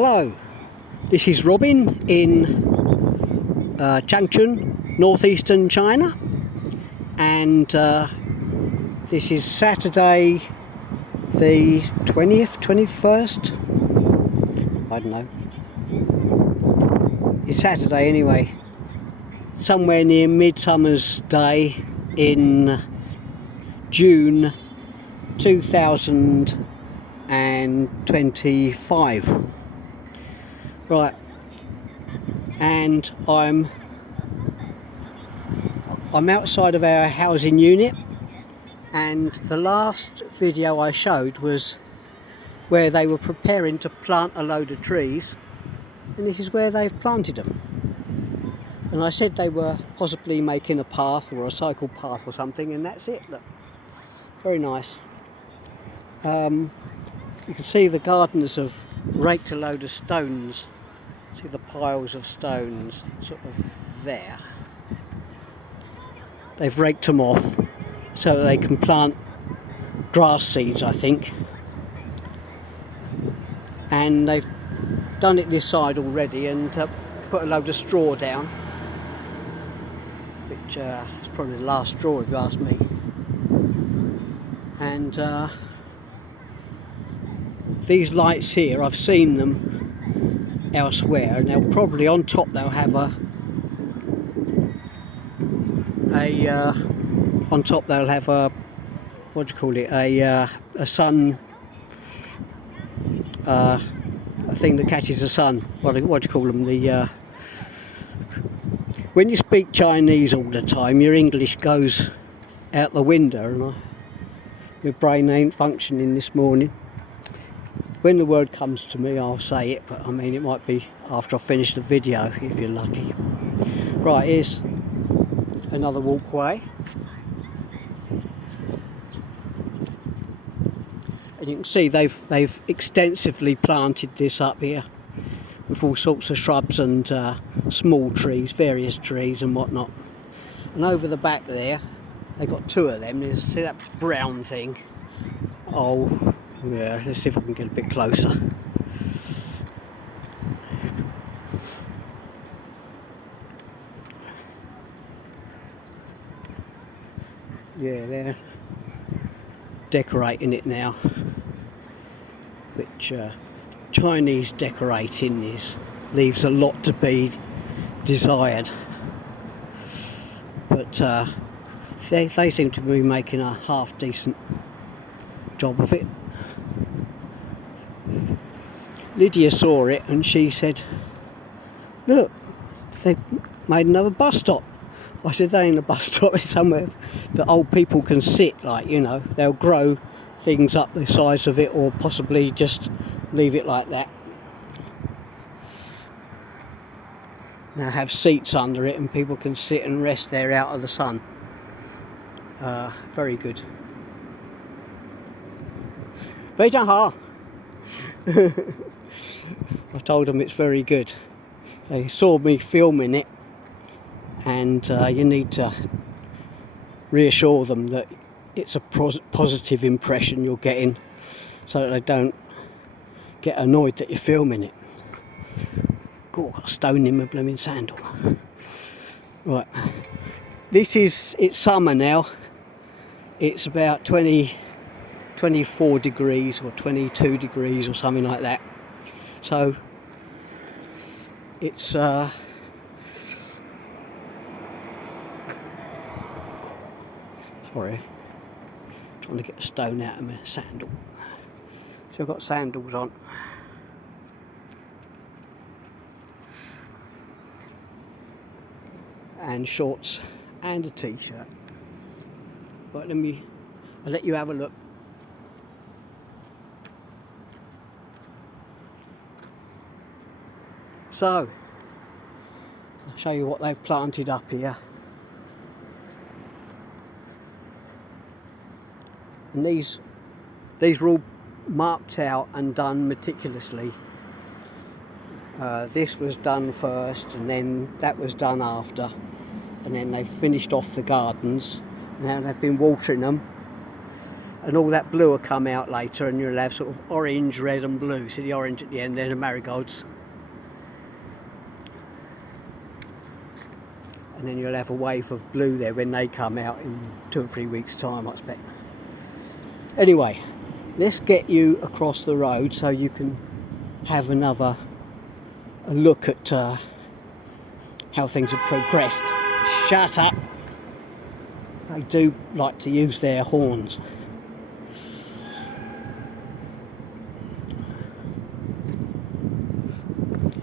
Hello, this is Robin in Changchun, northeastern China, and this is Saturday the 20th, 21st, I don't know, it's Saturday anyway, somewhere near Midsummer's Day in June 2025. Right, and I'm outside of our housing unit, and the last video I showed was where they were preparing to plant a load of trees, and this is where they've planted them. And I said they were possibly making a path or a cycle path or something, and that's it. Look, very nice. You can see the gardeners have raked a load of stones. See the piles of stones sort of there. They've raked them off so that they can plant grass seeds, I think. And they've done it this side already and put a load of straw down, which is probably the last straw if you ask me. And these lights here, I've seen them elsewhere, and they'll probably on top they'll have on top they'll have a, what do you call it, a sun, a thing that catches the sun. What do you call them? The when you speak Chinese all the time, your English goes out the window, and my brain ain't functioning this morning. When the word comes to me, I'll say it, but I mean, it might be after I finish the video, if you're lucky. Right, here's another walkway. And you can see they've extensively planted this up here with all sorts of shrubs and small trees, various trees and whatnot. And over the back there, they've got two of them. See that brown thing? Oh, yeah, let's see if I can get a bit closer. Yeah, they're decorating it now, which Chinese decorating leaves a lot to be desired. But they seem to be making a half decent job of it. Lydia saw it and she said, "Look, they've made another bus stop." I said, "That ain't a bus stop, it's somewhere that old people can sit, like, you know, they'll grow things up the size of it or possibly just leave it like that. Now have seats under it and people can sit and rest there out of the sun." Very good. 非常好. I told them it's very good. They saw me filming it, and you need to reassure them that it's a positive impression you're getting, so that they don't get annoyed that you're filming it. God, I've got a stone in my blooming sandal. Right, it's summer now. It's about 24 degrees or 22 degrees or something like that. So it's sorry, trying to get a stone out of my sandal. So I've got sandals on. And shorts and a t-shirt. Right, I'll let you have a look. So, I'll show you what they've planted up here. And these were all marked out and done meticulously. This was done first, and then that was done after. And then they finished off the gardens. Now they've been watering them. and all that blue will come out later, and you'll have sort of orange, red and blue. See the orange at the end, then the marigolds. And then you'll have a wave of blue there when they come out in 2 or 3 weeks' time, I expect. Anyway, let's get you across the road so you can have a look at how things have progressed. Shut up! They do like to use their horns.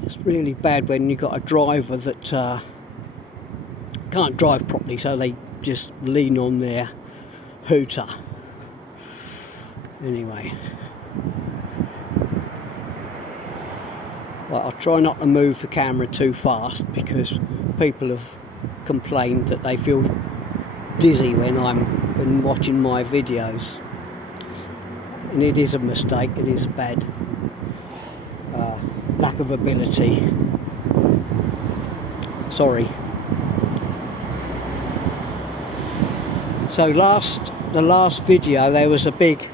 It's really bad when you've got a driver that can't drive properly, so they just lean on their hooter. Anyway, well, I'll try not to move the camera too fast because people have complained that they feel dizzy when watching my videos, and it is a mistake. It is a bad lack of ability. Sorry. So the last video there was a big,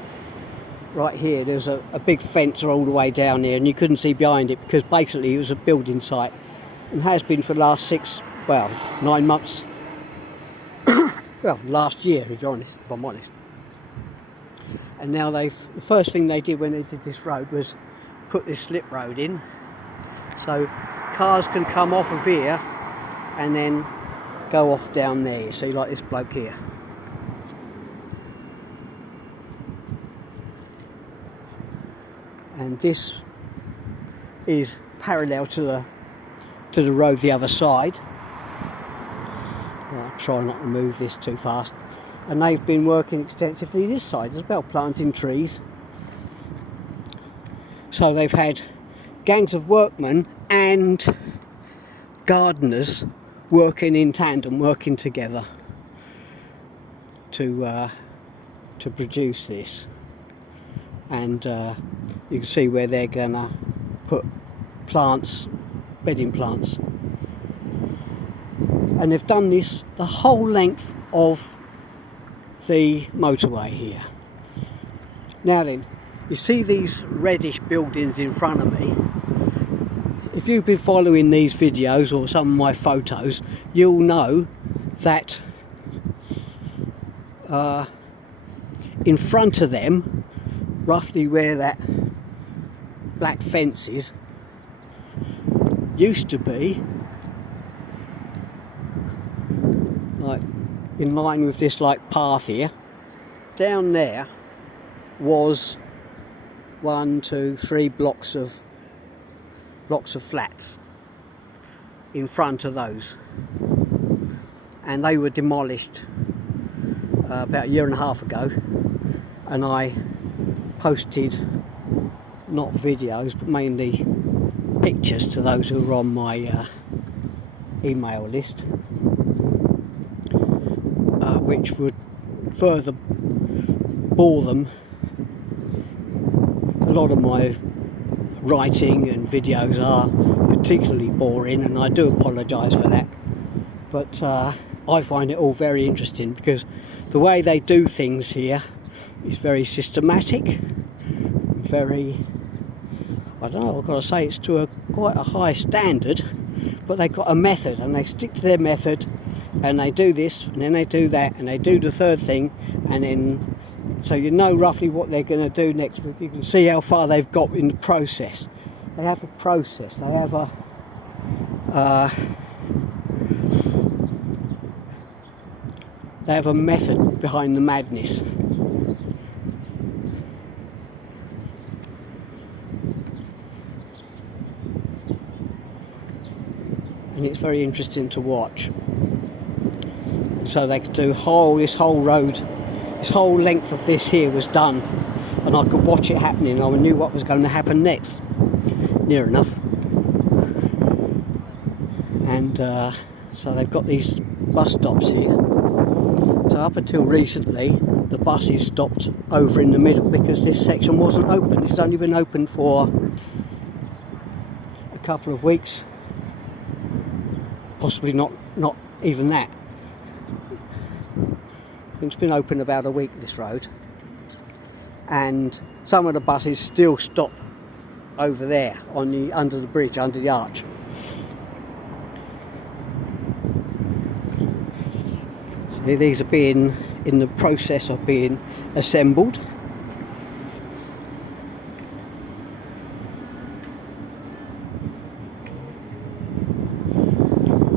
right here, there's a big fence all the way down there, and you couldn't see behind it because basically it was a building site, and has been for the last 9 months. Well, last year, if I'm honest. And now the first thing they did when they did this road was put this slip road in, so cars can come off of here and then go off down there. You see, like this bloke here. And this is parallel to the road the other side. I'll try not to move this too fast. And they've been working extensively this side as well, planting trees. So they've had gangs of workmen and gardeners working in tandem, working together to produce this. And you can see where they're gonna put plants, bedding plants. And they've done this the whole length of the motorway here. Now then, you see these reddish buildings in front of me. If you've been following these videos or some of my photos, you'll know that in front of them, roughly where that black fence is, used to be, like in line with this like path here, down there was 1, 2, 3 blocks of flats in front of those, and they were demolished about 1.5 years ago, and I posted not videos but mainly pictures to those who are on my email list, which would further bore them. A lot of my writing and videos are particularly boring, and I do apologise for that, but I find it all very interesting because the way they do things here is very systematic, very, I don't know, I've got to say it's to quite a high standard, but they've got a method and they stick to their method, and they do this and then they do that and they do the third thing, and then so you know roughly what they're going to do next. But you can see how far they've got in the process. They have a process, they have a method behind the madness. And it's very interesting to watch. So they could do this whole road, this whole length of this here was done, and I could watch it happening. I knew what was going to happen next, near enough. And so they've got these bus stops here. So up until recently, the buses stopped over in the middle because this section wasn't open. This has only been open for a couple of weeks, possibly not even that. It's been open about a week, this road. and some of the buses still stop over there on the under the bridge, under the arch. See, these are being in the process of being assembled.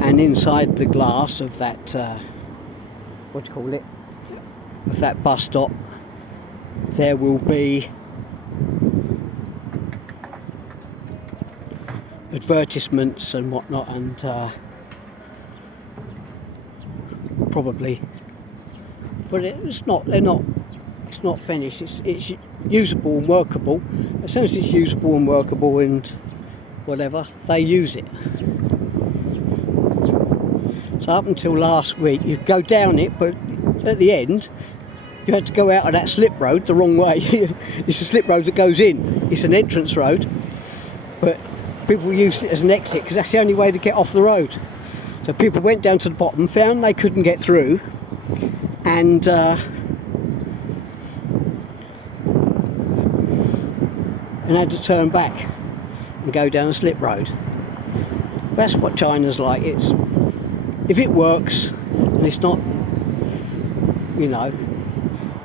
And inside the glass of that, what do you call it, of that bus stop, there will be advertisements and whatnot, and probably, but it's not finished. It's usable and workable. As soon as it's usable and workable and whatever, they use it. So up until last week, you could go down it, but at the end, you had to go out of that slip road the wrong way. It's a slip road that goes in. It's an entrance road, but people used it as an exit because that's the only way to get off the road. So people went down to the bottom, found they couldn't get through, and had to turn back and go down a slip road. That's what China's like. It's, if it works and it's not, you know,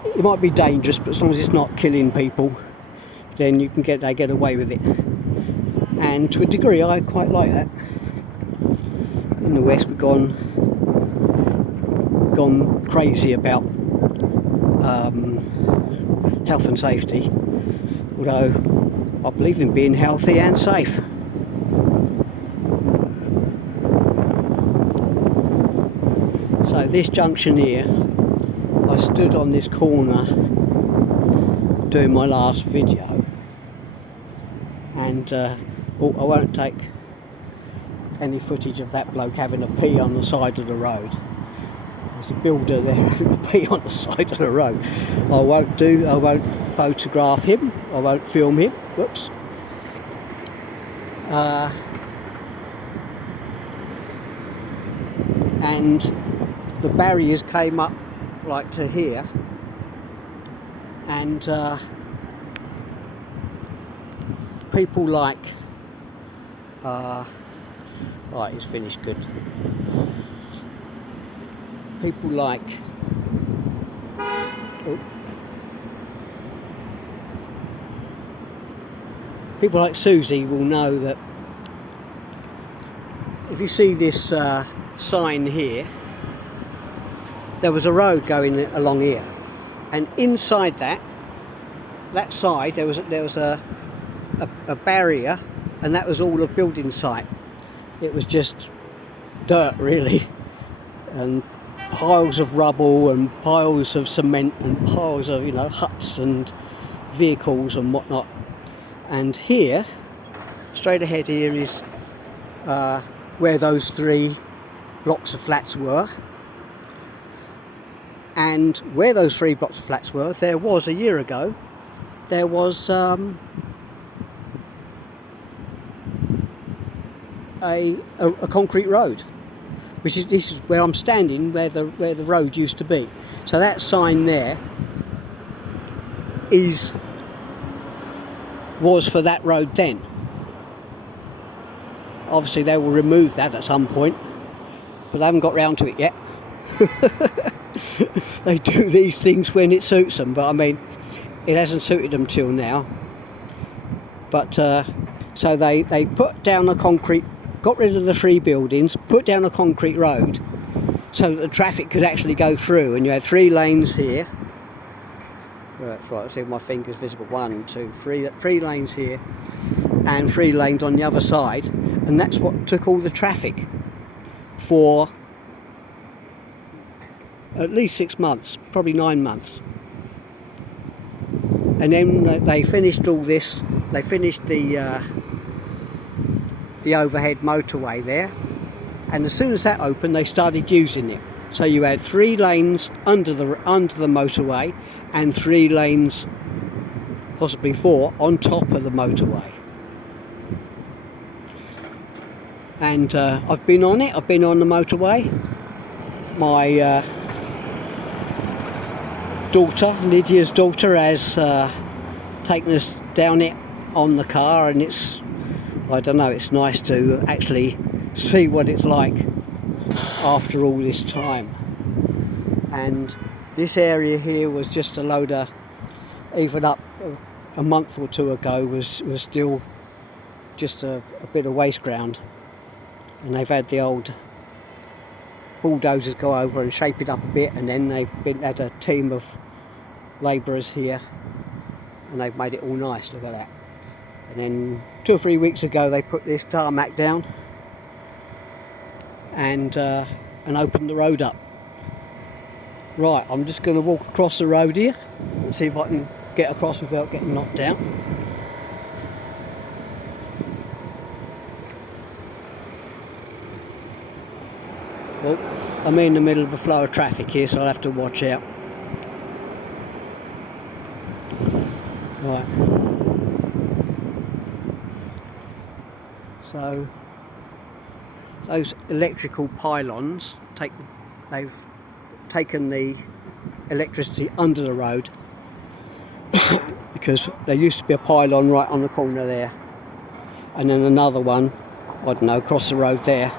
it might be dangerous, but as long as it's not killing people, then they get away with it. And to a degree, I quite like that. In the West, we've gone crazy about health and safety, although I believe in being healthy and safe. So this junction here, I stood on this corner doing my last video, and I won't take any footage of that bloke having a pee on the side of the road. There's a builder there having a pee on the side of the road. I won't photograph him, I won't film him, whoops. And the barriers came up like to here, and people like right, it's finished good. People like Susie will know that if you see this sign here, there was a road going along here, and inside that side there was a barrier, and that was all a building site. It was just dirt, really, and piles of rubble and piles of cement and piles of, you know, huts and vehicles and whatnot. And here, straight ahead here, is where those 3 blocks of flats were. And where those 3 blocks of flats were, there was, a year ago, there was a concrete road, this is where I'm standing, where the road used to be. So that sign there was for that road then. Obviously they will remove that at some point, but they haven't got round to it yet. They do these things when it suits them, but I mean, it hasn't suited them till now. But so they put down a concrete, got rid of the 3 buildings, put down a concrete road so that the traffic could actually go through, and you had 3 lanes here. Well, that's right, see if my finger's visible. 1, 2, 3 lanes here and 3 lanes on the other side, and that's what took all the traffic for at least 6 months, probably 9 months. And then they finished all this, they finished the overhead motorway there, and as soon as that opened they started using it. So you had 3 lanes under the motorway and 3 lanes, possibly 4, on top of the motorway. And I've been on it, I've been on the motorway. daughter, Lydia's daughter, has taken us down it on the car, and it's, I don't know, it's nice to actually see what it's like after all this time. And this area here was just a load of, even up a month or two ago, was still just a bit of waste ground, and they've had the old bulldozers go over and shape it up a bit, and then they've had a team of labourers here and they've made it all nice. Look at that. And then 2 or 3 weeks ago they put this tarmac down and opened the road up. Right, I'm just going to walk across the road here and see if I can get across without getting knocked down. Well, I'm in the middle of a flow of traffic here, so I'll have to watch out. Right. So those electrical pylons they've taken the electricity under the road because there used to be a pylon right on the corner there, and then another one, I don't know, across the road there.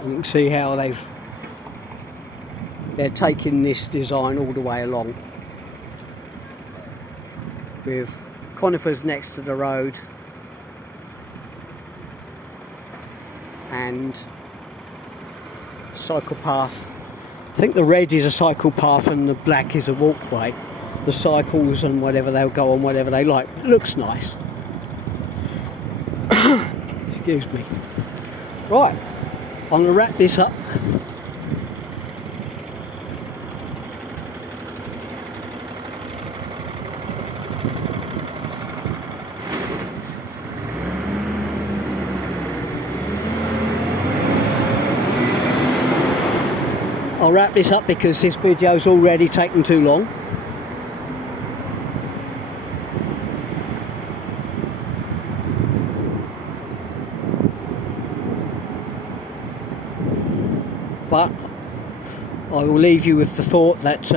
And you can see how they're taking this design all the way along, with conifers next to the road and cycle path. I think the red is a cycle path and the black is a walkway. The cycles and whatever, they'll go on whatever they like. It looks nice. Excuse me. Right, I'm going to wrap this up. I'll wrap this up because this video's already taken too long. But I will leave you with the thought that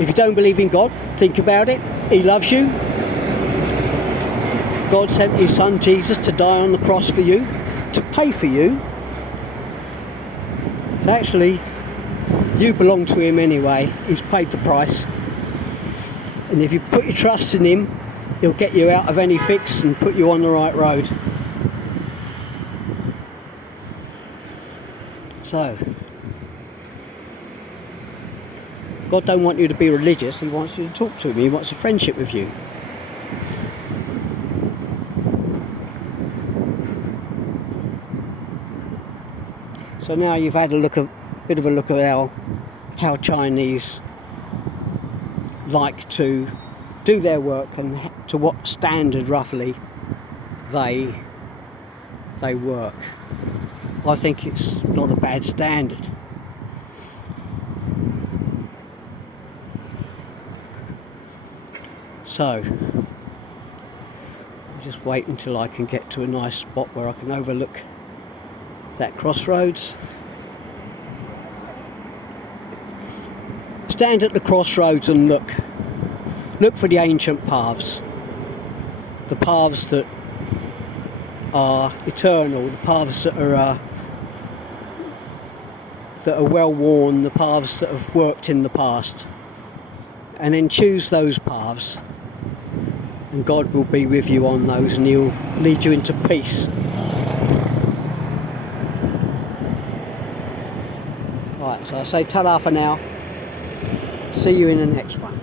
if you don't believe in God, think about it. He loves you. God sent his son Jesus to die on the cross for you, to pay for you. So actually, you belong to him anyway. He's paid the price. And if you put your trust in him, he'll get you out of any fix and put you on the right road. So, God don't want you to be religious, he wants you to talk to him, he wants a friendship with you. So now you've had a bit of a look at how Chinese like to do their work and to what standard roughly they work. I think it's not a bad standard. So I'll just wait until I can get to a nice spot where I can overlook that crossroads. Stand at the crossroads and look for the ancient paths, the paths that are eternal, the paths that are well worn, the paths that have worked in the past, and then choose those paths, and God will be with you on those, and he'll lead you into peace. Right, so I say ta-da for now. See you in the next one.